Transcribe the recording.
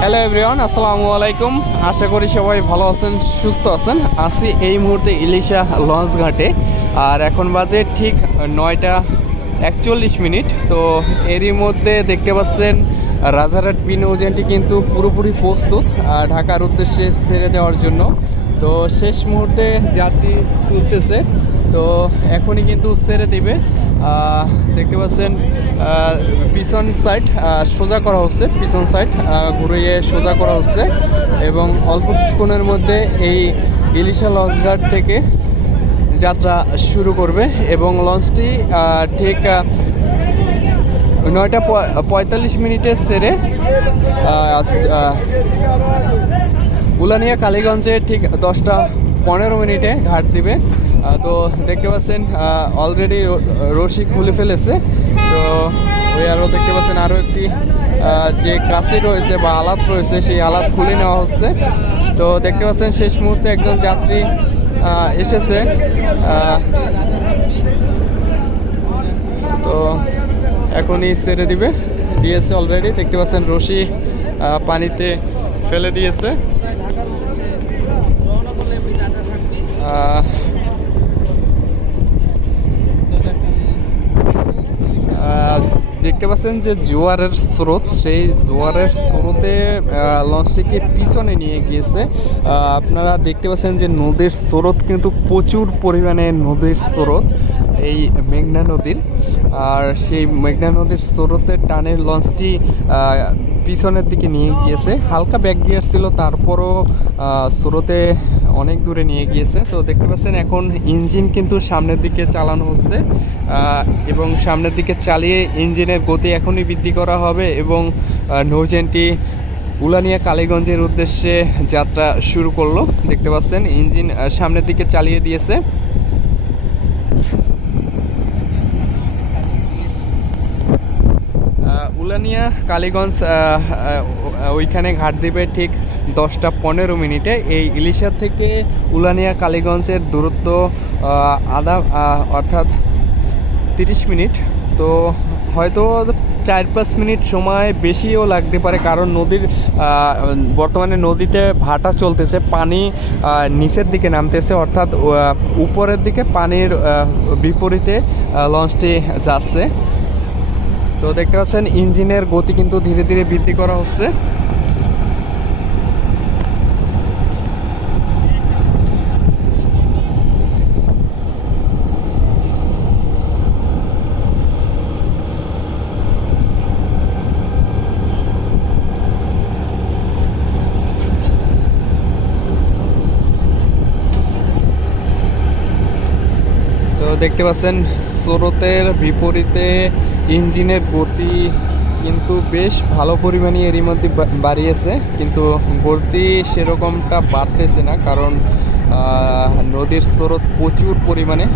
Hello everyone আসসালামু আলাইকুম। আশা করি সবাই ভালো আছেন, সুস্থ আছেন। আছি এই মুহূর্তে ইলিশা লঞ্চ ঘাটে। আর এখন বাজে ঠিক নয়টা একচল্লিশ মিনিট। তো এরই মধ্যে দেখতে পাচ্ছেন, রাজারহাট বিন ওজেনটি কিন্তু পুরোপুরি প্রস্তুত ঢাকার উদ্দেশ্যে ছেড়ে যাওয়ার জন্য। তো শেষ মুহূর্তে যাত্রী তুলতেছে। তো এখনই কিন্তু ছেড়ে দিবে। দেখতে পাচ্ছেন পিছন সাইড সোজা করা হচ্ছে, পিছন সাইড ঘুরিয়ে সোজা করা হচ্ছে এবং অল্প কিছুক্ষণের মধ্যে এই ইলিশা লঞ্চঘাট থেকে যাত্রা শুরু করবে এবং লঞ্চটি ঠিক নয়টা পঁয়তাল্লিশ মিনিটে সেরে উলানিয়া কালীগঞ্জে ঠিক দশটা পনেরো মিনিটে ঘাট দিবে। তো দেখতে পাচ্ছেন অলরেডি রশি খুলে ফেলেছে। তো ওই আরও দেখতে পাচ্ছেন আরও একটি যে কাশি রয়েছে বা আলাপ রয়েছে, সেই আলাপ খুলে নেওয়া হচ্ছে। তো দেখতে পাচ্ছেন, শেষ মুহূর্তে একজন যাত্রী এসেছে। তো এখনই ছেড়ে দিবে। দিয়েছে অলরেডি দেখতে পাচ্ছেন, রশি পানিতে ফেলে দিয়েছে। দেখতে পাচ্ছেন যে জোয়ারের স্রোত, সেই জোয়ারের স্রোতে লঞ্চটিকে পিছনে নিয়ে গিয়েছে। আপনারা দেখতে পাচ্ছেন যে নদীর স্রোত কিন্তু প্রচুর পরিমাণে নদীর স্রোত, এই মেঘনা নদীর। আর সেই মেঘনা নদীর স্রোতের টানের লঞ্চটি পিছনের দিকে নিয়ে গিয়েছে। হালকা ব্যাক গিয়ার ছিল, তারপরও স্রোতে অনেক দূরে নিয়ে গিয়েছে। তো দেখতে পাচ্ছেন এখন ইঞ্জিন কিন্তু সামনের দিকে চালানো হচ্ছে। এবং সামনের দিকে চালিয়ে ইঞ্জিনের গতি এখনই বৃদ্ধি করা হবে এবং নৌজেনটি উলানিয়া কালীগঞ্জের উদ্দেশ্যে যাত্রা শুরু করল। দেখতে পাচ্ছেন ইঞ্জিন সামনের দিকে চালিয়ে দিয়েছে। উলানিয়া কালীগঞ্জ ওইখানে ঘাট দিবে ঠিক দশটা পনেরো মিনিটে এই ইলিশা থেকে উলানিয়া কালীগঞ্জের দূরত্ব আধা অর্থাৎ তিরিশ মিনিট। তো হয়তো চার পাঁচ মিনিট সময় বেশিও লাগতে পারে কারণ নদীর বর্তমানে নদীতে ভাটা চলতেছে, পানি নিচের দিকে নামতেছে, অর্থাৎ উপরের দিকে পানির বিপরীতে লঞ্চটি যাচ্ছে। তো দেখতে পাচ্ছেন ইঞ্জিনের গতি কিন্তু ধীরে ধীরে বৃদ্ধি করা হচ্ছে। দেখতে পাচ্ছেন, স্রোতের বিপরীতে ইঞ্জিনের গতি কিন্তু বেশ ভালো পরিমাণে এরই মধ্যে বাড়িয়েছে। কিন্তু গতি সেরকমটা বাড়তেছে না, কারণ নদীর স্রোত প্রচুর পরিমাণে।